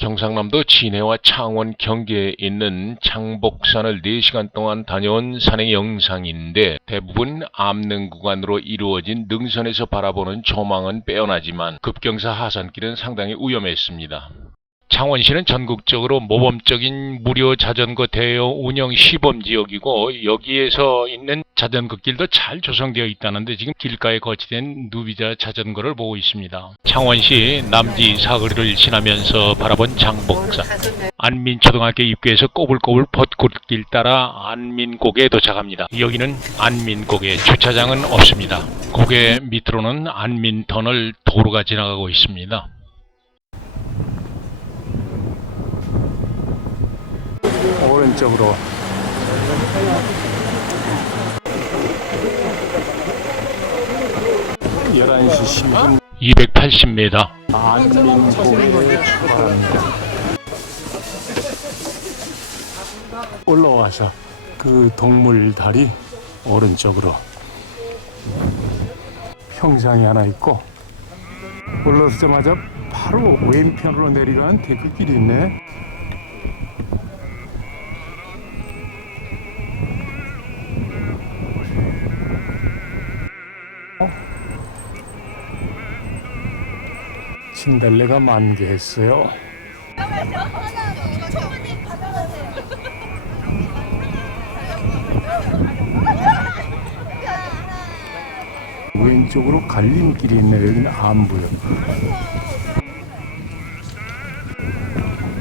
경상남도 진해와 창원 경계에 있는 장복산을 4시간 동안 다녀온 산행 영상인데 대부분 암릉 구간으로 이루어진 능선에서 바라보는 조망은 빼어나지만 급경사 하산길은 상당히 위험했습니다. 창원시는 전국적으로 모범적인 무료 자전거 대여 운영 시범 지역이고 여기에서 있는 자전거 길도 잘 조성되어 있다는데 지금 길가에 거치된 누비자 자전거를 보고 있습니다. 창원시 남지 사거리를 지나면서 바라본 장복산. 안민초등학교 입구에서 꼬불꼬불 벚꽃길 따라 안민곡에 도착합니다. 여기는 안민곡에 주차장은 없습니다. 곡의 밑으로는 안민터널 도로가 지나가고 있습니다. 오른쪽으로 열한 시 10분 280m. 안민공원에 출발합니다. 올라와서 그 동물 다리 오른쪽으로 평상이 하나 있고 올라서자마자 바로 왼편으로 내려가는 데크길이 있네. 진달래가 만개했어요. 왼쪽으로 갈림길이 있네. 여기는 안 보여.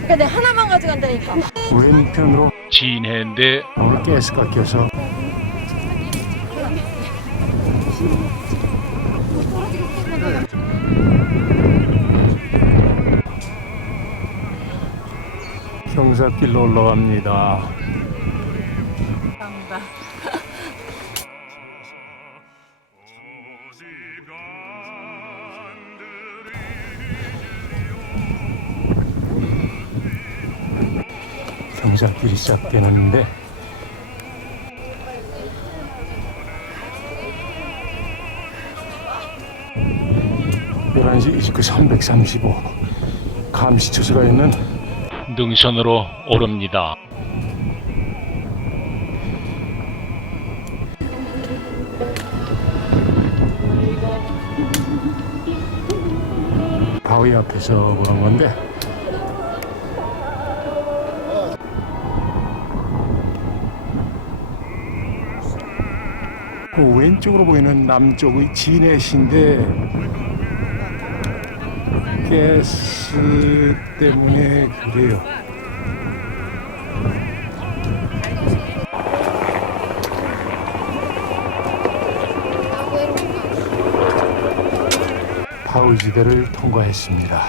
그러니까 내가 하나만 가져간다니까. 왼편으로 진해인데 오늘 가스가 껴서 경사길로 올라갑니다. 경사길이 시작되는데 열한 시 29, 335 감시초소가 있는 능선으로 오릅니다. 바위 앞에서 보는 건데 그 왼쪽으로 보이는 남쪽의 진해시인데 가스 때문에 그래요. 바위지대를 통과했습니다.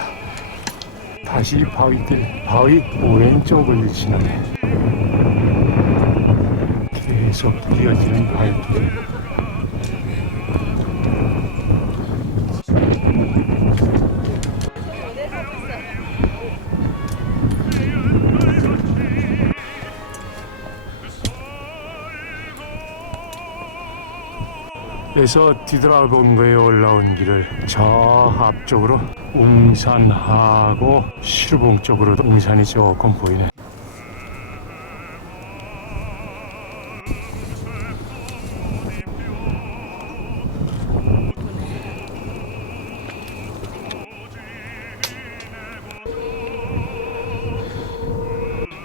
다시 바위길, 바위 왼쪽을 지나네. 계속 이어지는 바위길. 그래서 거예요 올라온 길을 저 앞쪽으로 웅산하고 시루봉 쪽으로 웅산이 조금 보이네.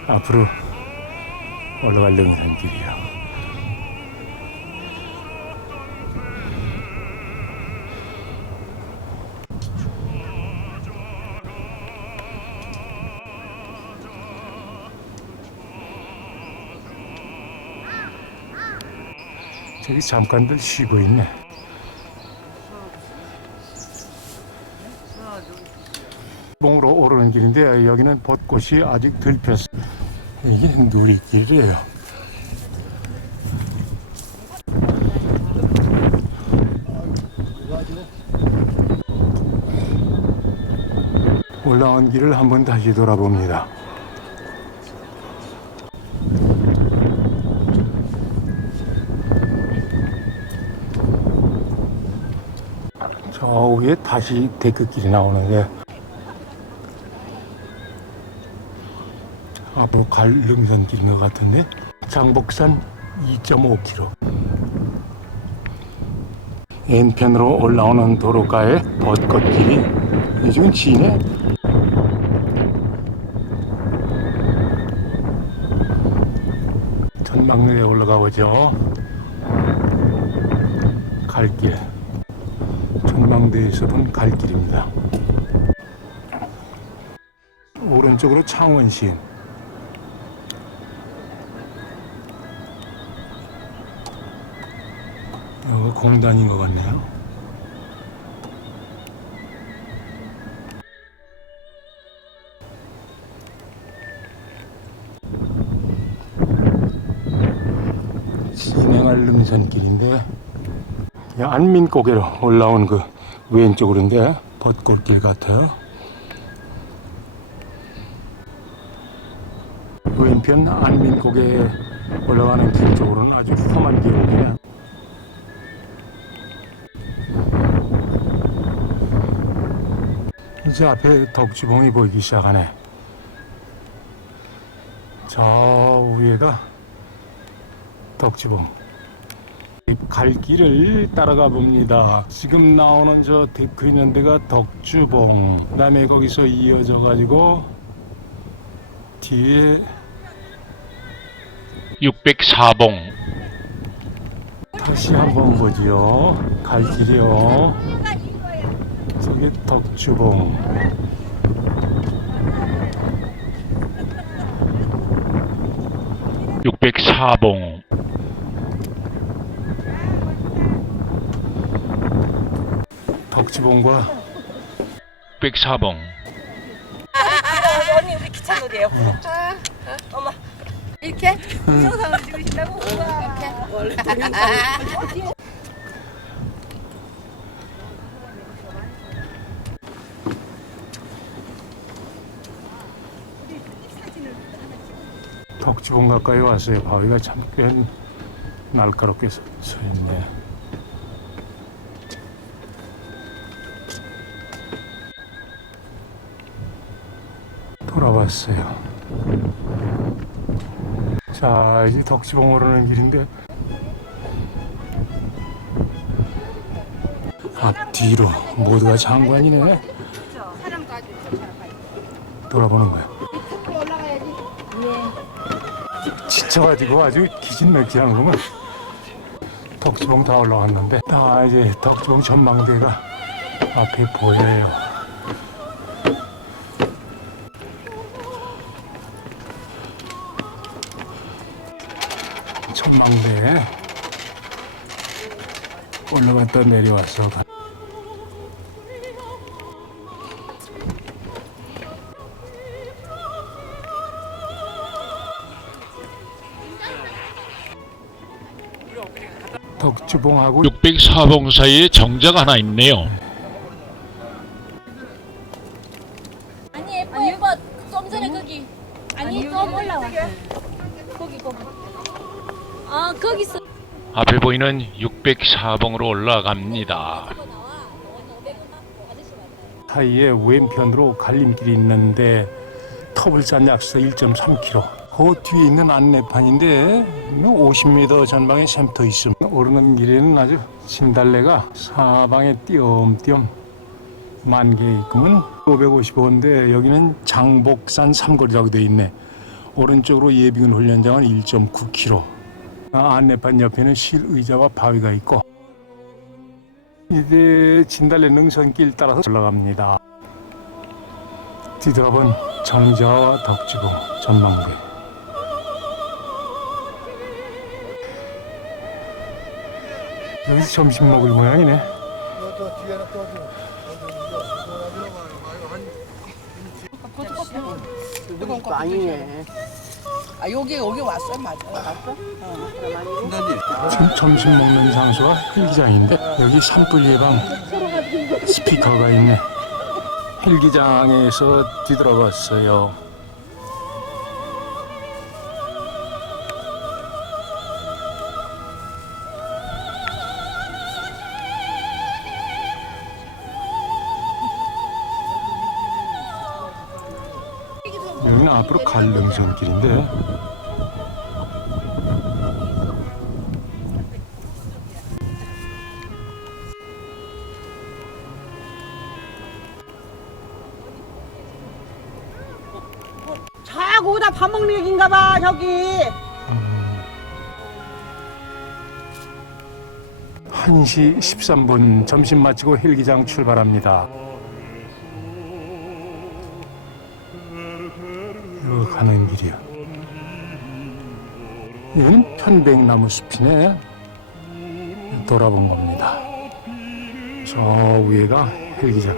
앞으로 올라갈 능산길이요 저기 잠깐들 쉬고 있네. 봉으로 오르는 길인데 여기는 벚꽃이 아직 덜 폈어. 이게 누리길이에요. 올라온 길을 한번 다시 돌아봅니다. 저 위에 다시 데크길이 나오는데 앞으로 갈 능선길인 것 같은데? 장복산 2.5km N편으로 올라오는 도로가에 벚꽃길이 요즘은 지네. 전망로에 올라가 보죠. 갈길 전망대에서 본 갈 길입니다. 오른쪽으로 창원시인. 여기 공단인 것 같네요. 진행할 능선길인데 이 안민고개로 올라온 그 왼쪽으로인데 벚꽃길 같아요. 왼편 안민고개에 올라가는 길 쪽으로는 아주 험한 길이네요 이제 앞에 덕지봉이 보이기 시작하네. 저 위에가 덕지봉 갈 길을 따라가 봅니다. 지금 나오는 저 데크 있는 데가 덕주봉. 그 다음에 거기서 이어져 가지고 뒤에 604봉 다시 한번 보지요. 갈 길이요. 저게 덕주봉. 육백사봉 덕주봉과 604봉 언니 우리 기차 놀이에요. 엄마 이렇게? 영상을 찍으신다고? 덕지봉 가까이 왔어요. 바위가 참 꽤 날카롭게 서서 있네. 왔어요. 자, 이제 덕지봉 오르는 길인데 앞뒤로 모두가 장관이네. 돌아보는 거야. 지쳐가지고 아주 기진맥진하는구만 덕지봉 다 올라왔는데 다 이제 덕지봉 전망대가 앞에 보여요 전망대에 올라갔다 내려왔어 덕지봉하고 604봉 사이에 정자가 하나 있네요 보이는 604봉으로 올라갑니다. 사이에 왼편으로 갈림길이 있는데 터블산 약서 1.3km 그 뒤에 있는 안내판인데 50m 전방에 샘터 있음 오르는 길에는 아주 진달래가 사방에 띄엄띄엄 만개 있구먼. 555인데 여기는 장복산 삼거리라고 돼 있네. 오른쪽으로 예비군 훈련장은 1.9km 아, 안내판 옆에는 실의자와 바위가 있고 이제 진달래 능선길 따라서 올라갑니다. 뒤돌아본 정자와 덕지봉 전망대. 여기서 점심 먹을 모양이네. 아니네. 아 여기 여기 왔어 맞아. 왔어? 지금 점심 먹는 장소가 헬기장인데 여기 산불 예방 스피커가 있네. 헬기장에서 뒤돌아봤어요. 여기는 앞으로 갈릉선길인데 자고 오다 밥 먹는 얘기인가 봐 저기. 1시 13분 점심 마치고 헬기장 출발합니다. 가는 길이야. 여기는 편백나무 숲이네. 돌아본 겁니다. 저 위에가 헬기장.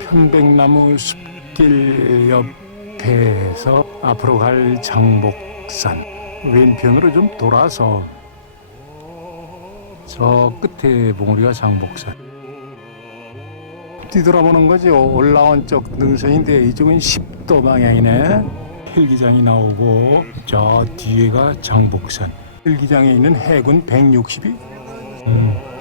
편백나무 숲길 옆에서 앞으로 갈 장복산. 왼편으로 좀 돌아서 저 끝에 봉우리가 장복산. 뒤돌아보는 거지 올라온 쪽 능선인데 이쪽은 10도 방향이네. 헬기장이 나오고 저 뒤에가 장복산. 헬기장에 있는 해군 162. 음.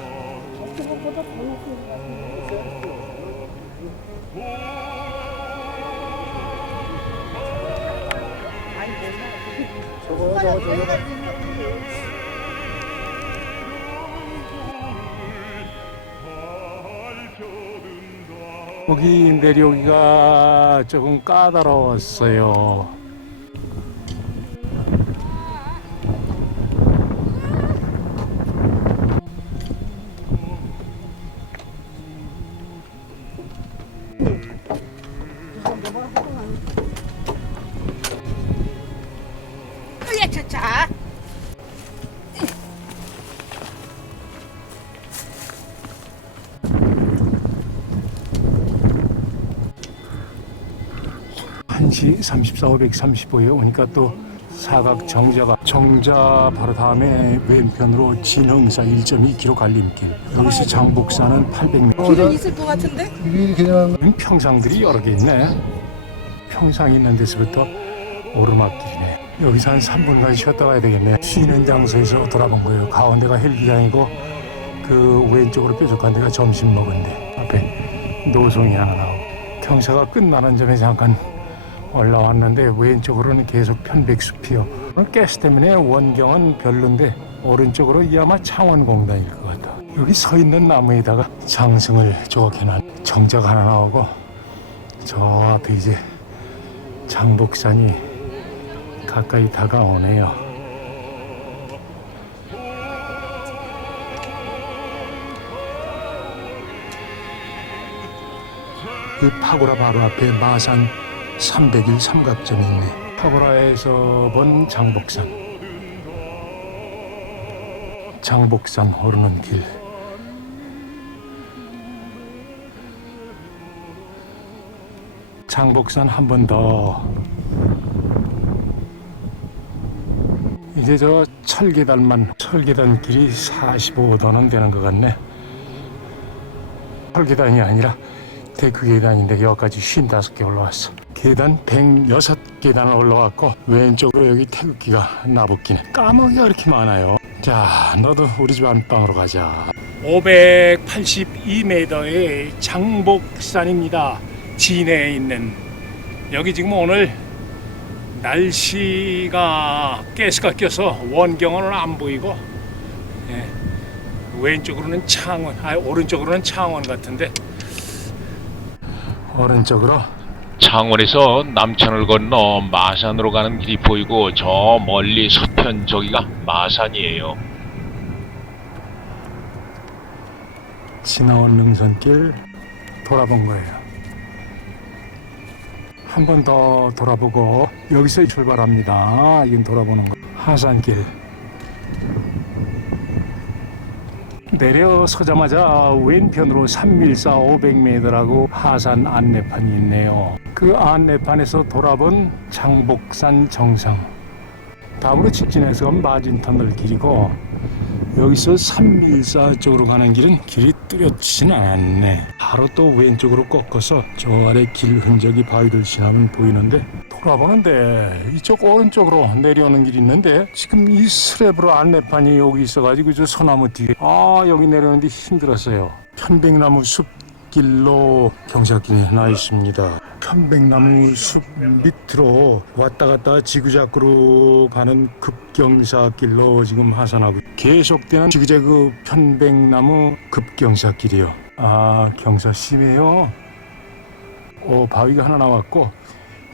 거기 내려오기가 조금 까다로웠어요. 한시 34, 535에 오니까 또 사각 정자가 정자 바로 다음에 왼편으로 진흥사 1.2km 갈림길. 여기서 장복사는 800m 길은 있을 것 같은데? 음, 평상들이 여러 개 있네. 평상 있는 데서부터 오르막길이네. 여기서 한 3분간 쉬었다 가야 되겠네. 쉬는 장소에서 돌아본 거예요. 가운데가 헬기장이고 그 왼쪽으로 뾰족한 데가 점심 먹은 데. 앞에 노송이 하나 나오고. 경사가 끝나는 점에 잠깐 올라왔는데 왼쪽으로는 계속 편백숲이요. 가스 때문에 원경은 별론데 오른쪽으로 이 아마 창원공단일 것 같아. 여기 서 있는 나무에다가 장승을 조각해놓은 정자가 하나 나오고 저 앞에 이제 장복산이 가까이 다가오네요. 그 파고라 바로 앞에 마산 300일 삼각점이 있네. 파고라에서 본 장복산. 장복산 오르는 길. 장복산 한 번 더. 이제 저 철계단만 철계단 길이 45도는 되는 것 같네. 철계단이 아니라 데크 계단인데 여기까지 55개 올라왔어. 계단 106계단을 올라왔고 왼쪽으로 여기 태극기가 나붙기네. 까마귀가 이렇게 많아요. 자, 너도 우리 집 안방으로 가자. 582m의 장복산입니다. 진해에 있는 여기 지금 오늘 날씨가 가스가 껴서 원경은 안 보이고 예, 왼쪽으로는 창원, 아 오른쪽으로는 창원 같은데 오른쪽으로 창원에서 남천을 건너 마산으로 가는 길이 보이고 저 멀리 서편 저기가 마산이에요. 지나온 능선길 돌아본 거예요. 한 번 더 돌아보고 여기서 출발합니다. 이건 돌아보는 거. 하산길. 내려서자마자 왼편으로 3밀사 500m라고 하산 안내판이 있네요. 그 안내판에서 돌아본 장복산 정상. 다음으로 직진해서 마진터널 길이고 여기서 3밀사 쪽으로 가는 길은 길이 뚜렷지는 않네. 바로 또 왼쪽으로 꺾어서 저 아래 길 흔적이 바위들 지나면 보이는데 돌아보는데 이쪽 오른쪽으로 내려오는 길이 있는데 지금 이 스랩으로 안내판이 여기 있어가지고 저 소나무 뒤에 아 여기 내려오는데 힘들었어요. 편백나무 숲숲 길로 경사길에 나 있습니다. 편백나무 숲 밑으로 왔다 갔다 지그자그로 가는 급경사길로 지금 하산하고 계속되는 지그재그 편백나무 급경사길이요. 아 경사 심해요. 어, 바위가 하나 나왔고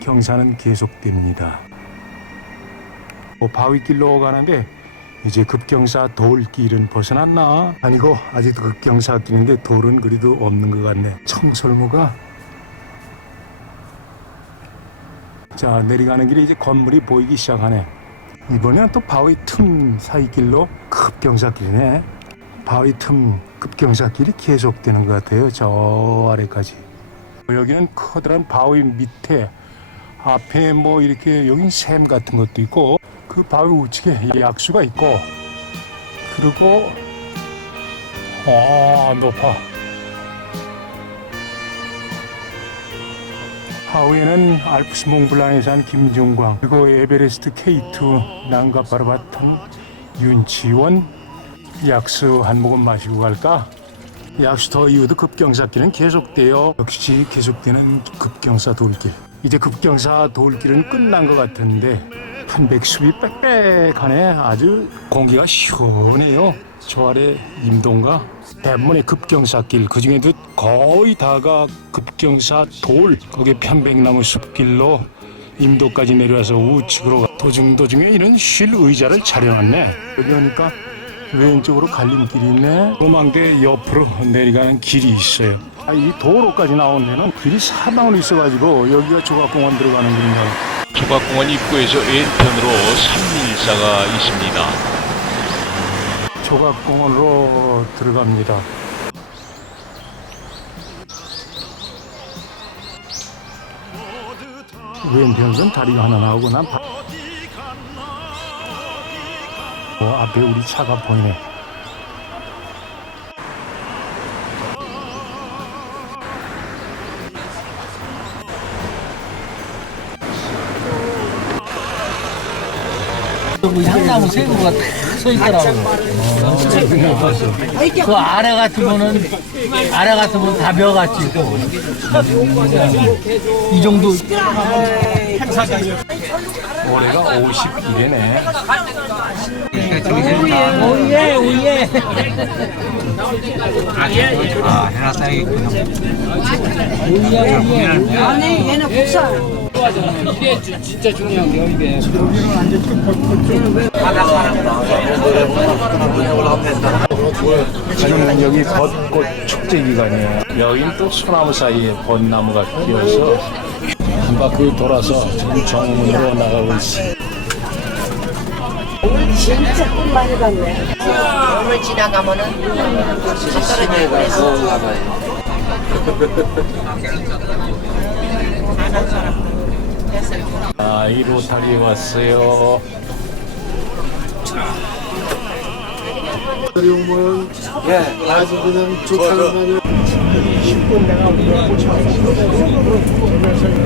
경사는 계속됩니다. 어, 바위길로 가는데 이제 급경사 돌길은 벗어났나? 아니고 아직도 급경사 길인데 돌은 그리도 없는 것 같네. 청설모가 자 내려가는 길에 이제 건물이 보이기 시작하네. 이번에는 또 바위 틈 사이 길로 급경사 길이네. 바위 틈 급경사 길이 계속되는 것 같아요. 저 아래까지. 여기는 커다란 바위 밑에 앞에 뭐 이렇게 여긴 샘 같은 것도 있고 그 바위 우측에 약수가 있고 그리고 아 높아 하위에는 알프스 몽블랑에 산 김종광 그리고 에베레스트 K2 난가바르바탕 윤치원 약수 한 모금 마시고 갈까? 약수 더 이후도 급경사길은 계속돼요. 역시 계속되는 급경사 돌길. 이제 급경사 돌길은 끝난 것 같은데 한백숲이 빽빽하네. 아주 공기가 시원해요. 저 아래 임동가 대부분의 급경사길 그 중에도 거의 다가 급경사 돌 거기 편백나무 숲길로 임도까지 내려와서 우측으로 가. 도중 도중에 이런 쉴 의자를 차려놨네. 오니까 왼쪽으로 갈림길이 있네. 도망대 옆으로 내려가는 길이 있어요. 아, 이 도로까지 나온 데는 길이 사방으로 있어가지고 여기가 조각공원 들어가는 길인가. 조각공원 입구에서 왼편으로 산밀사가 있습니다. 조각공원으로 들어갑니다. 왼편선 다리가 하나 나오고 난 바... 어, 앞에 우리 차가 보이네. 세부가 탁서 있더라고. 그 아래 같으면은 아래 같으면 다 벼 같이 있고. 이 정도 올해가 51회네. 오예 오예. 아니 얘는 국산. 지금 여기 벚꽃 축제 기간이에요. 여긴 또 소나무 사이에 벚나무가 피어서 한 바퀴 돌아서 지금 정문으로 나가고 있어. 진짜 꿀 많이 받네. 오늘 지나가면은 수직 떨어지고 그래서 아, 이 로타리 왔어요. 예, 아주 그냥 좋다는 말이